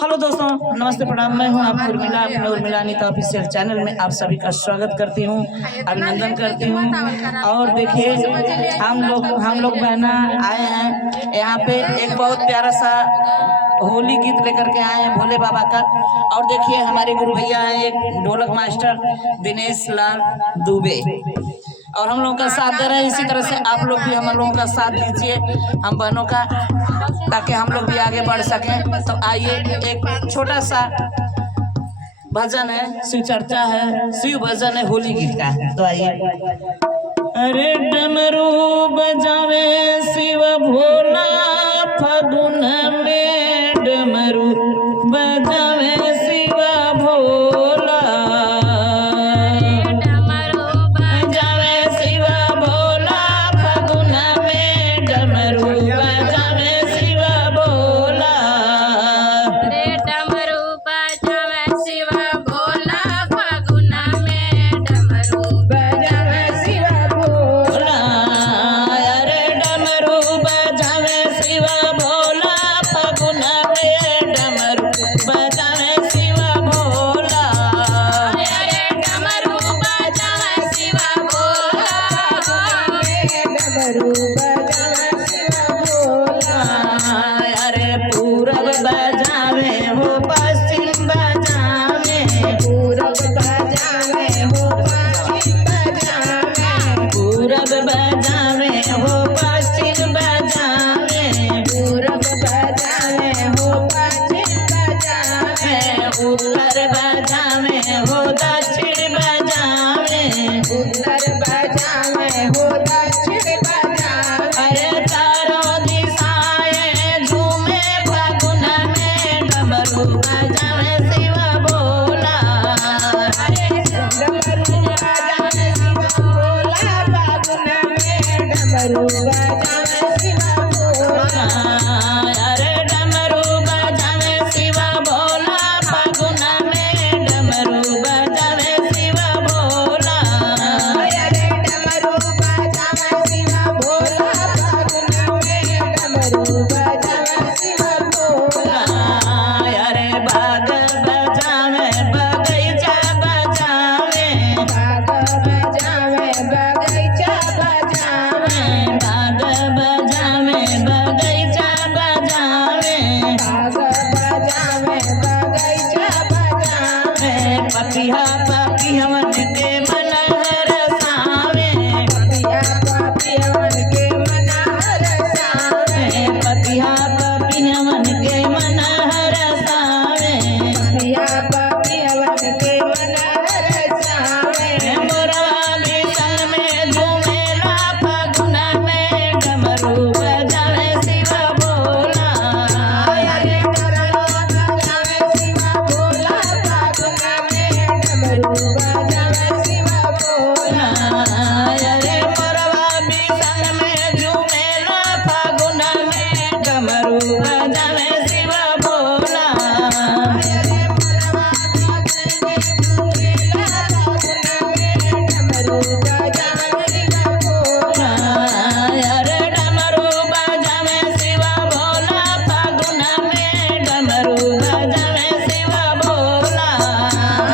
Hello दोस्तों, नमस्ते प्रणाम। मैं हूं आपकी उर्मिला, अपने उर्मिला अनीता ऑफिशियल चैनल में आप सभी का स्वागत करती हूं, अभिनंदन करती हूं। और देखिए हम लोग बहना आए हैं यहाँ पे एक बहुत प्यारा सा होली गीत लेकर के आए हैं भोले बाबा का। और देखिए हमारे गुरु भैया हैं एक ढोलक मास्टर दिनेश लाल दुबे, और हम लोगों का साथ दे रहे हैं। इसी तरह से आप लोग भी हम लोगों का साथ दीजिए हम बहनों का, ताकि हम लोग भी आगे बढ़ सकें। तो आइए एक छोटा सा भजन है, शिव चर्चा है, शिव भजन है होली गीत का। तो आइए। अरे डमरू बजावे शिव भोला, फागुन में डमरू बजावे शिव भोला, डमरू बजावे शिव भोला, फागुन में डमरू बजावे शिव भोला। रे डमरू बजावे शिव भोला, फागुन में डमरू बजावे शिव भोला। अरे डमरू बजावे शिव भोला, फागुन में डमरू बजावे शिव भोला। रे डमरू बजावे शिव भोला, डमरू बजावे शिव भोला। अरे पूरब बजावे हो पश्चिम बजावे, पूरब बजावे हो पश्चिम बजावे, पूरब बजावे हो पश्चिम बजावे, पूरब बजावे हो पश्चिम बजावे, उत्तर बजावे हो दक्षिण बजावे, उत्तर बजावे हो दक्षिण बजावे। अरे चारों दिशाएं झूमे फागुन में डमरू बजावे शिव भोला। अरे डमरू बजावे शिव भोला, फागुन में डमरू बजावे शिव भोला। अरे डमरू बजावे शिव भोला, फागुन में डमरू बजावे शिव भोला। अरे डमरू बजावे शिव भोला, फागुन में डमरू बजावे शिव भोला। अरे बाग बजावे बगीचा बजावे, बाग बजावे बगीचा बजावे, बाग बजावे बगीचा बजावे, बाग बजावे बगीचा बजावे। पपिया पपियवन के मन हरसावे, पपिया पपियवन के मन हरसावे, पपिया पपियवन के मन हरसावे। पपिया पपियवन के मन हरसावे। मोरवा बिसन में झूमेला फागुन में डमरू बजावे शिव भोला। अरे डमरू बजावे शिव भोला, फागुन में डमरू बजावे शिव भोला। अरे मोरवा बिसन में झूमेला फागुन में डमरू बजावे शिव भोला। अरे मोरवा बिसन में झूमेला फागुन में डमरू बजावे शिव भोला। अरे डमरू बजावे शिव भोला, फागुन में डमरू बजावे शिव भोला।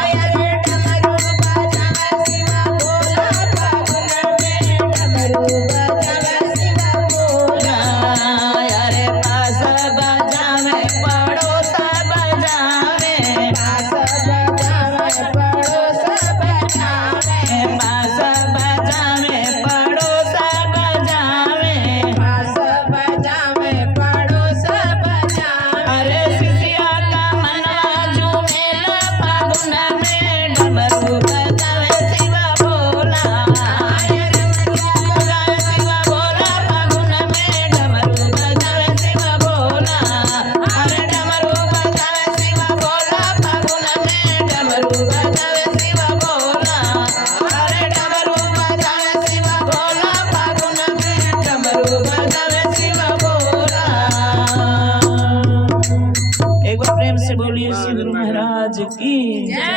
अरे डमरू बजावे शिव भोला, फागुन में डमरू बजावे शिव भोला। अरे पास बजावे पड़ोस बजावे, पास बजावे पड़ोस बजावे, पास बजावे पड़ोस बजावे। पास बजावे पड़ोस बजावे। अरे सिसिया का मनवा झूमेला फागुन में डमरू बजावे शिव भोला। अरे डमरू बजावे शिव भोला, फागुन में डमरू बजावे शिव भोला। अरे डमरू बजावे शिव भोला, फागुन में डमरू बजावे शिव भोला। अरे डमरू बजावे शिव भोला, फागुन में डमरू बजावे शिव भोला। एक बार प्रेम से बोलिए श्री गुरु महाराज की जय।